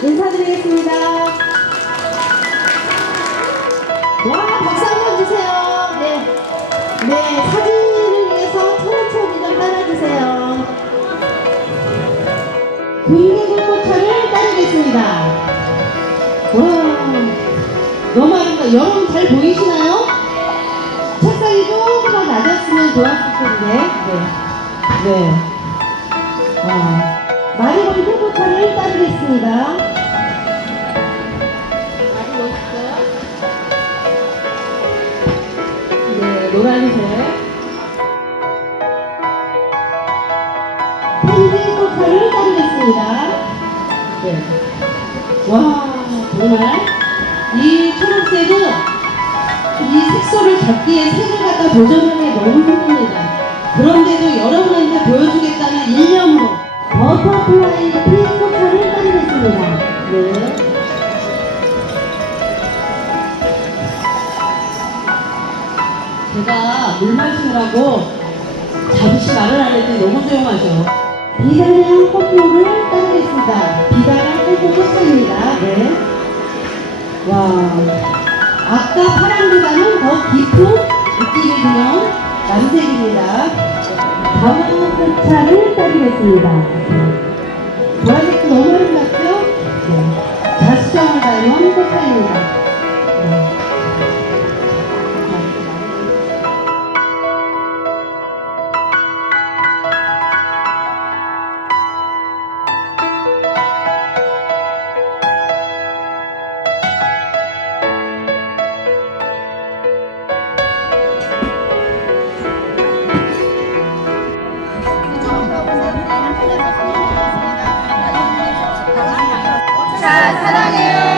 부탁드리겠습니다. 와, 박수 한번 주세요. 네. 네, 사진을 위해서 천천히 좀 따라주세요. 금계골고차를 따르겠습니다. 와, 너무 아름다워. 여러분 잘 보이시나요? 책상이 조금만 낮았으면 좋았을 텐데. 네. 네. 아, 마리볼 골고차를 따르겠습니다. 네, 노란색. 펜지 꽃차를 따르겠습니다. 네. 와, 정말. 이 초록색은 이 색소를 잡기에 색을 갖다 도전하기 너무 힘듭니다. 그런데도 여러분한테 보여주겠다는 일념으로 제가 물 마시느라고 잠시 말을 안 했더니 너무 조용하죠. 비단향 꽃물을 따르겠습니다. 비단향 꽃물 꽃입니다. 네. 와. 아까 파란보다는 더 깊은 느낌이 드는 남색입니다. 다음 꽃차를 따르겠습니다. 보라색도 너무 아름답죠? 네. 자수정을 닮은 꽃차입니다. 자, 사랑해요.